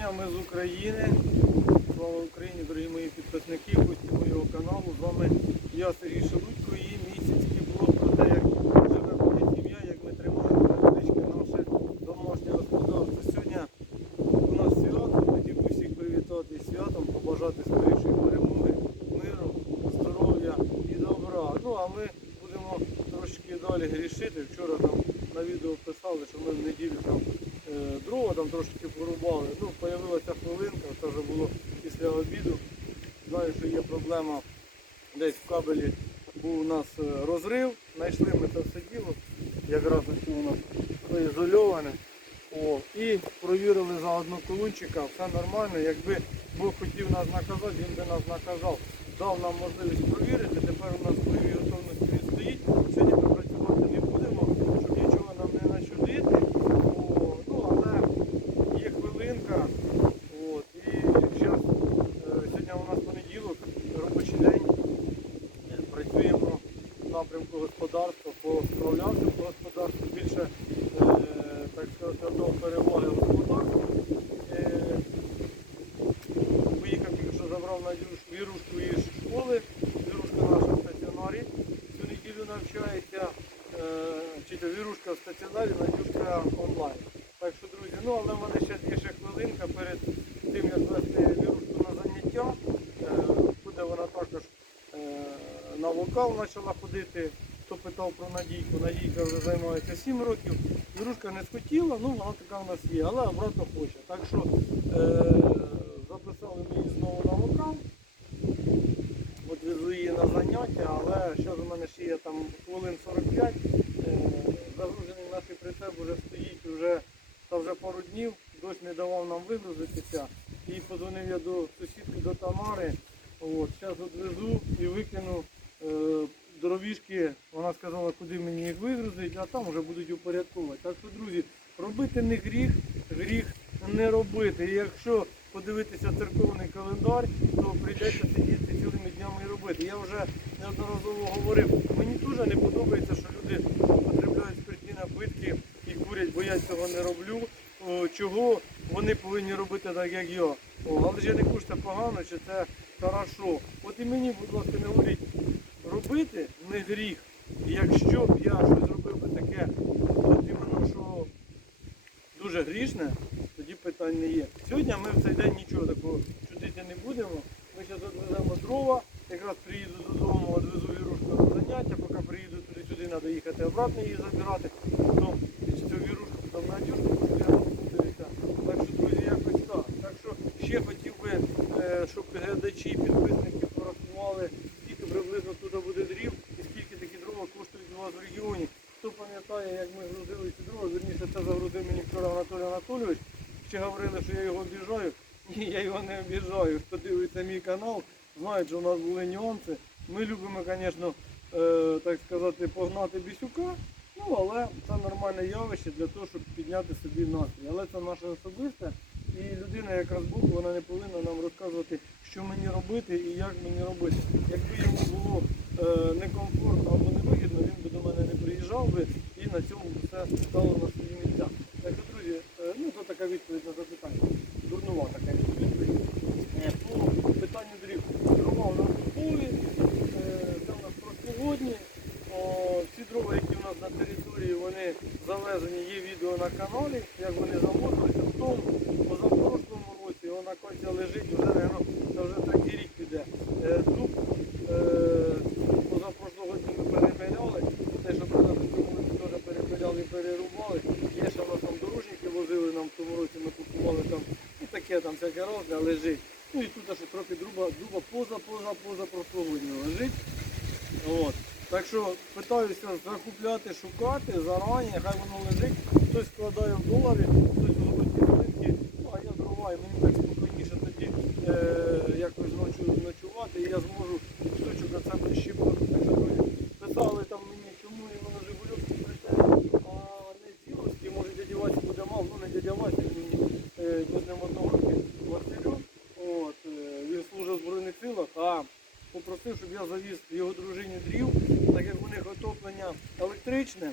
Дня, ми з України. Слава Україні, дорогі мої підписники, гості моєго каналу. З вами я, Сергій Шелудько, і місяцький блог про те, як живе моя сім'я, як ми тримаємо невеличке наше домашнє господарство. Сьогодні у нас свято, хотів би всіх привітати із святом, побажати скорішої перемоги, миру, здоров'я і добра. Ну а ми будемо трошки далі грішити. Вчора там на відео писали, що ми в неділю там е, дрова там трошки порубали. Ну, появилася хвилинка, це вже було після обіду. Знаю, що є проблема десь в кабелі був у нас е, розрив. Знайшли ми це все діло. Якраз ось нас ізольоване. О, і провірили за одну колончика, все нормально. Якби Бог хотів нас наказати, він би нас наказав. Дав нам можливість провірити. Тепер у нас в бойовій готовності він стоїть. Сьогодні ми працювати не будемо, щоб нічого нам не начудити. О, ну, але є хвилинка. От, і зараз сьогодні у нас понеділок, робочий день. Е, Працюємо в напрямку господарства, по справлявся по господарству, більше е, так сказати, одного переваги господарства. Е, Поїхав тільки що забрав Надюш, вірушку із школи. Вірушка наша в стаціонарі. Цю неділю навчається. Е, чи то вірушка в стаціонарі, Надюшка онлайн. Так що, друзі, ну але в мене ще є ще хвилинка перед тим, як вести вірушку на заняття. Е, буде вона також е, вокал почала ходити. Хто питав про Надійку, Надійка вже займається 7 років. Вірушка не схотіла, ну вона така в нас є, але обратно хоче. Так що е, записали її знову на вокал. От везу її на заняття, але зараз у мене ще є там хвилин 45. Е, загружений наш прицеп вже стоїть вже, та вже пару днів, дощ не давав нам вигрузитися. І подзвонив я до сусідки до Тамари. От, зараз відвезу і викину дровішки. Вона сказала, куди мені їх вигрузити, а там вже будуть упорядковувати. Так що, друзі, робити не гріх, гріх не робити. І якщо подивитися церковний календар, то прийдеться сидіти цілими днями і робити. Я вже неодноразово говорив, мені дуже не подобається, що люди потребляють спиртні напитки і курять, бо я цього не роблю. Чого вони повинні робити так, як я. Але ж я не це погано, чи це хорошо. От і мені, будь ласка, не говоріть, робити не гріх. І якщо б я щось зробив би таке, от що дуже грішне, тоді питань не є. Сьогодні ми в цей день нічого такого чудити не будемо. Ми зараз відвеземо дрова, якраз приїду додому, відвезу вірушку на заняття, поки приїду туди-сюди, треба їхати обратно її забирати. Потім цю вірушку там надюшку, щоб я не. Так що, друзі, якось так. Так що ще хотів би, е, щоб глядачі, підписники порахували, скільки приблизно тут буде дрів і скільки такі дрова коштують у вас в регіоні. Хто пам'ятає, як ми грузили ці дрова, верніше це загрузив мені вчора Анатолій Анатолійович. Ще говорили, що я його обіжаю. Ні, я його не обіжаю. Хто дивиться мій канал, знає, що у нас були нюанси. Ми любимо, звісно, е, так сказати, бісюка. Ну, але це нормальне явище для того, щоб підняти собі настрій. Але це наше особисте. І людина, яка збоку, вона не повинна нам розказувати, що мені робити і як мені робити. Якби йому було е, некомфортно або невигідно, він би до мене не приїжджав би і на цьому все стало на свої місця. Так що, друзі, е, ну це така відповідь на запитання. Дурнувата, звісно, відповідь. Е, По питанню дрів. Дрова у нас готові, е, це у нас прошлогодні. О, Ці дрова, які у нас на території, завезені, є відео на каналі, як вони завозилися. В тому, позапрошлому році, вона коця лежить, вже, це вже третій рік піде. Е, Дуб е, позапрошлого дня ми перепиляли, те, що році теж перепиляли і перерубали. Є ще нас там дорожники возили нам в тому році, ми купували там, і таке там всяке разне лежить. Ну і тут ще трохи дуба, дуба поза, поза, поза прошлогоднього лежить. От. Так що питаюся закупляти, шукати зарані, хай воно лежить, хтось складає в доларі, хтось слитки, ну а я дрова, і мені так спокійніше тоді е, якось ночі ночувати, і я зможу штучок на себе щипнути. Так що писали там мені, чому іменно Жигульовські прийде, а не цілості, може дядя Вася буде мав, ну не дядя Вася, мені е, ми з ним одного Василю. От, е, він служив в Збройних силах, а попросив, щоб я завіз його дружині дрів, отоплення електричне,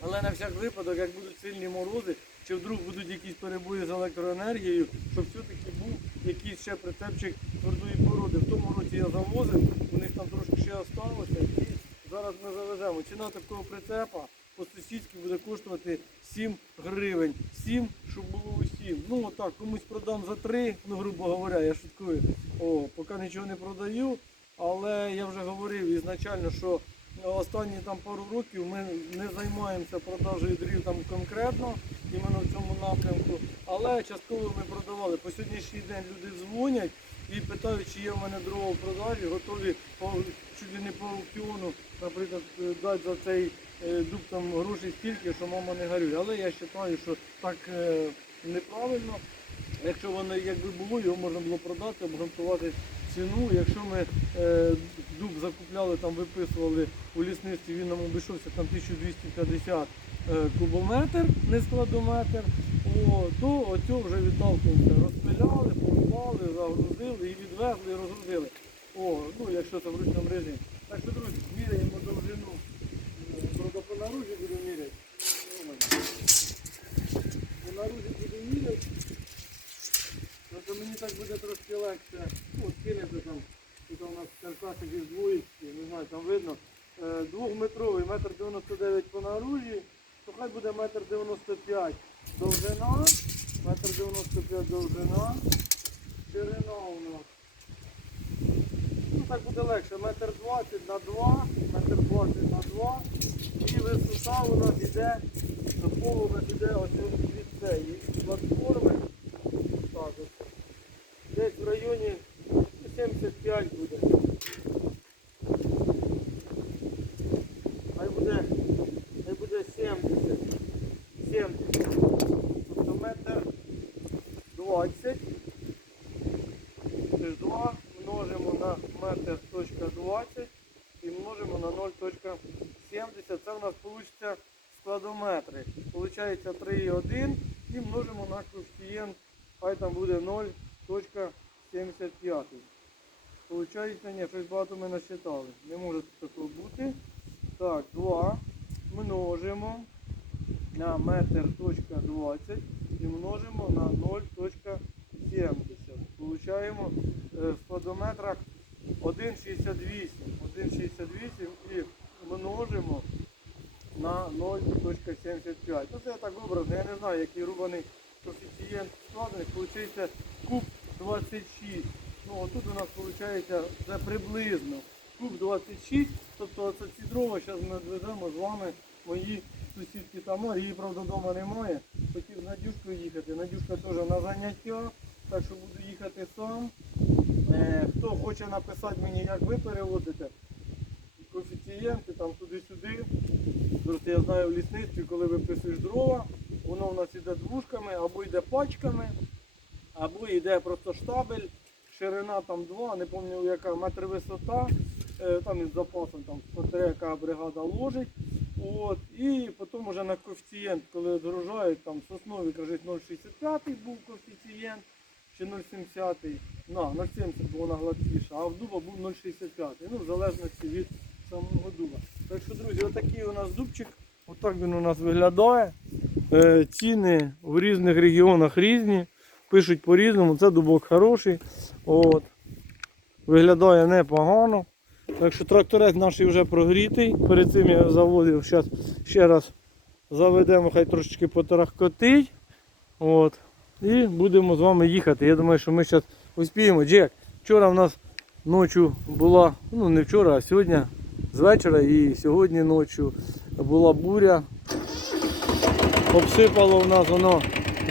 але на всяк випадок, як будуть сильні морози, чи вдруг будуть якісь перебої з електроенергією, щоб все-таки був якийсь ще прицепчик твердої породи. В тому році я завозив, у них там трошки ще осталося. І зараз ми завеземо. Ціна такого прицепа по-сусідськи буде коштувати 7 гривень. 7, щоб було усім. Ну отак, комусь продам за 3, ну грубо говоря, я шуткую. О, поки нічого не продаю. Але я вже говорив ізначально, що останні там пару років ми не займаємося продажею дрів там конкретно, іменно в цьому напрямку. Але частково ми продавали. По сьогоднішній день люди дзвонять і питають, чи є в мене дрова в продажі, готові по чуть не по аукціону, наприклад, е, дати за цей е, дуб там гроші стільки, що мама не горює. Але я вважаю, що так е, неправильно. Якщо воно якби було, його можна було продати, обґрунтувати ціну. Якщо ми е, дуб закупляли, там виписували у лісництві, він нам обійшовся там 1250 е, кубометр, не складометр, то оцього вже відталкуємося. Розпиляли, помпали, загрузили і відвезли, і розгрузили. О, ну якщо це в ручному режимі. Так що, друзі, міряємо довжину. Наружі будемо міряти. Наружі будемо міряти. Тобто мені так буде трошки легше. От кинете там, тут у нас каркасик із двоїчки, не знаю, там видно. Е, Двохметровий, метр 99 по наружі, то хай буде метр 95 довжина, метр 95 довжина, ширина у нас. Ну так буде легше, метр 20 на 2, метр 20 на 2. І висота у нас йде, полу у нас йде від цієї платформи. Десь в районі ну, 75 буде. Хай буде, хай буде 70. 70. Тобто метр 20. Тож 2 множимо на метр точка 20 і множимо на 0.70. Це в нас вийде складометри. Получається 3,1 і множимо на коефіцієнт, хай там буде 0.75. Получається, ні, щось багато ми насчитали. Не може такого бути. Так, 2 множимо на метр точка 20 і множимо на 0.70. Получаємо е, в складометрах 1,68. 1,68 і множимо на 0.75. Ну це я так образно, я не знаю, який рубаний коефіцієнт складений. Получається куб 26. Ну отут у нас виходить це приблизно куб 26. Тобто ці дрова зараз ми відвеземо з вами мої сусідки там. Ну, її правда вдома немає. Хотів з Надюшкою їхати. Надюшка теж на заняття, так що буду їхати сам. Е, хто хоче написати мені, як ви переводите коефіцієнти там туди-сюди. Просто я знаю в лісництві, коли виписуєш дрова, воно в нас йде двушками, або йде пачками, або йде просто штабель, ширина там 2, не пам'ятаю яка метр висота, е, там із запасом там смотря яка бригада ложить. От, і потім вже на коефіцієнт, коли відгружають, там сосновий кажуть 0,65 був коефіцієнт, чи 0,70, на 0,70 було на гладкіше, а в дуба був 0,65. Ну, в залежності від самого дуба. Так що, друзі, отакий у нас дубчик. Отак він у нас виглядає. Е, ціни в різних регіонах різні. Пишуть по-різному, це дубок хороший. От. Виглядає непогано. Так що тракторець наш вже прогрітий. Перед цим я заводив. Зараз ще раз заведемо, хай трошечки потрахкотить. От. І будемо з вами їхати. Я думаю, що ми зараз успіємо. Джек, вчора в нас ночі була, ну не вчора, а сьогодні з вечора і сьогодні ночі була буря. Обсипало в нас воно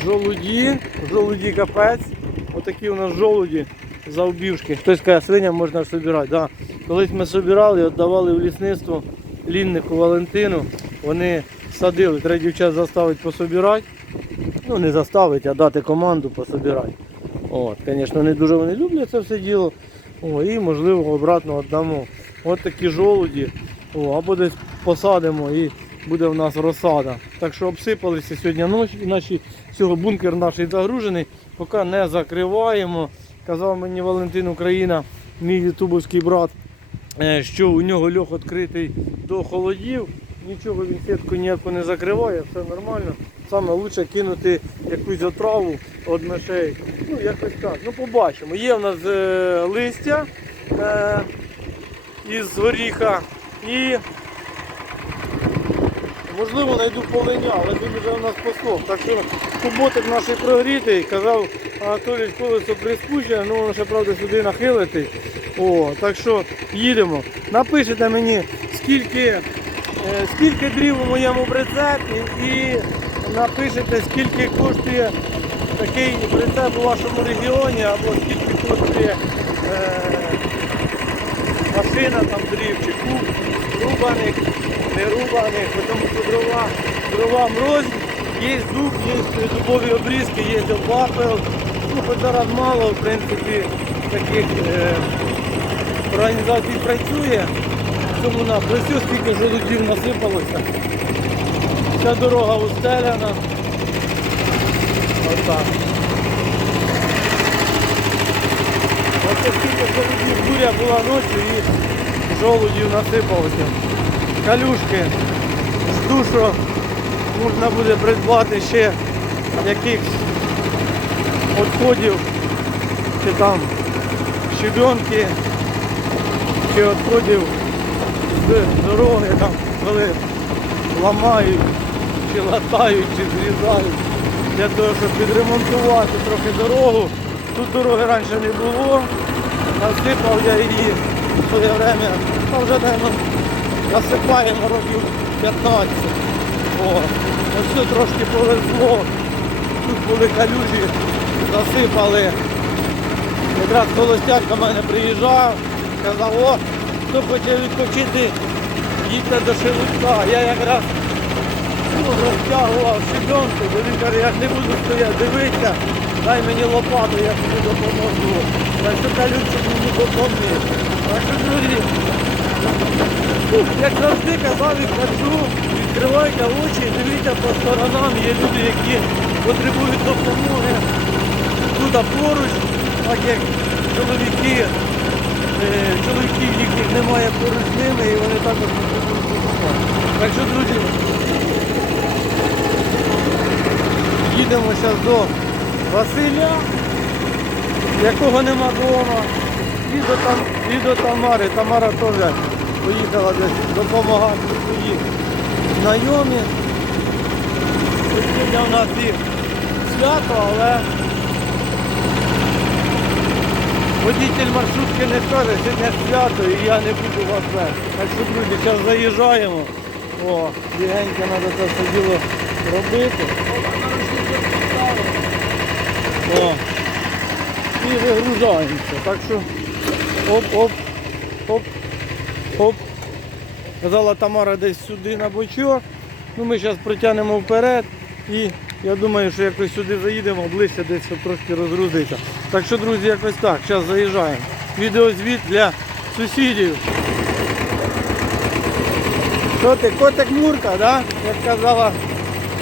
жолуді, жолуді капець. Отакі у нас жолуді завбівшки. Хтось каже, свиням можна ж собирати. Да. Колись ми собирали, віддавали в лісництво ліннику Валентину. Вони садили, треба дівчат заставити пособирати. Ну не заставити, а дати команду пособирати. От, звісно, не дуже вони люблять це все діло. О, і можливо обратно віддамо. От такі жолуді. О, або десь посадимо і буде в нас розсада. Так що обсипалися сьогодні ночі, наші, всього бункер наш загружений, поки не закриваємо. Казав мені Валентин Україна, мій ютубовський брат, е, що у нього льох відкритий до холодів. нічого він сітку ніяку не закриває, все нормально. Саме краще кинути якусь отраву від мишей. Ну, якось так. Ну, побачимо. Є в нас е, листя е, із горіха і можливо знайду полиня, але він вже у нас посох. Так що куботик наш прогрітий, казав Анатолій колесо приспущене, ну воно ще правда сюди нахилити. О, так що їдемо. Напишете мені, скільки, е, скільки дрів у моєму прицепі і напишете, скільки коштує такий прицеп у вашому регіоні, або скільки коштує е, машина там дрів чи куб, рубаних, не рубаних, тому що дрова, дрова мороз, є зуб, є дубові обрізки, є обвапел. Ну, хоч зараз мало, в принципі, таких е, організацій працює. В цьому напрямку скільки жолудів насипалося. Вся дорога устеляна. Отак. Оце скільки жолудів буря була ночі і жолудів насипалося. Калюшки. Жду, що можна буде придбати ще якихось відходів, чи там щебенки, чи відходів з дороги, там, коли ламають, чи латають, чи зрізають, для того, щоб підремонтувати трохи дорогу. Тут дороги раніше не було, насипав я її в своє время, а вже, мабуть, насипаємо років 15. О, ось тут трошки повезло. Тут були калюжі, засипали. Якраз холостяк до мене приїжджав, казав, о, хто хоче відпочити, їдьте до Шелудька. Я якраз розтягував щебенку, бо він каже, я не буду стояти, дивитися, дай мені лопату, я тобі допоможу. Так що калючик мені допоміг. Так що, друзі, як завжди казав і кажу, відкривайте очі, дивіться по сторонам, є люди, які потребують допомоги тут поруч, так як чоловіки, чоловіків їхніх немає поруч з ними і вони також потребують допомоги. Так що, друзі, їдемо зараз до Василя, якого нема вдома, і до, Там, і до Тамари. Тамара теж поїхала десь допомагати своїх знайомі. Сьогодні у нас і свято, але водитель маршрутки не скаже, сьогодні свято і я не буду вас вести. Так що, друзі, зараз заїжджаємо. О, бігенько треба це все діло робити. О, і вигружаємося. Так що оп-оп, оп, оп. Казала Тамара десь сюди на бочок. Ну, ми зараз протягнемо вперед і я думаю, що якось сюди заїдемо, ближче десь трошки розгрузитися. Так що, друзі, якось так, зараз заїжджаємо. Відеозвіт для сусідів. Що ти, котик Мурка, да? як казала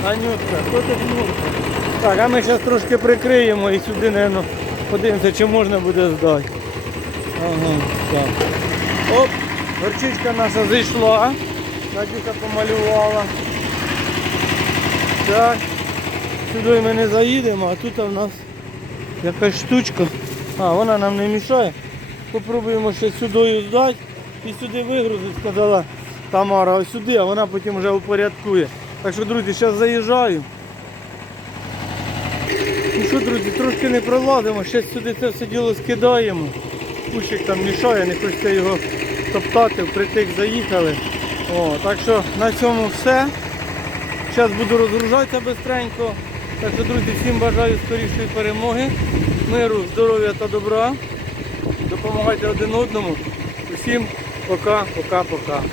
Анютка, котик Мурка. Так, а ми зараз трошки прикриємо і сюди, мабуть, подивимося, чи можна буде здати. Ага, так. Оп, горчичка наша зайшла. Надюка помалювала. Так. Сюди ми не заїдемо, а тут в нас якась штучка. А, вона нам не мішає. Попробуємо ще сюди здати і сюди вигрузити, сказала Тамара, ось сюди, а вона потім вже упорядкує. Так що, друзі, зараз заїжджаю. Що, друзі, трошки не пролазимо, ще сюди це все діло скидаємо. Кущик там мішає, не хочеться його топтати, впритик заїхали. О, так що на цьому все. Зараз буду розгружатися швидко. Так що, друзі, всім бажаю скорішої перемоги, миру, здоров'я та добра. Допомагайте один одному. Усім пока, пока, пока.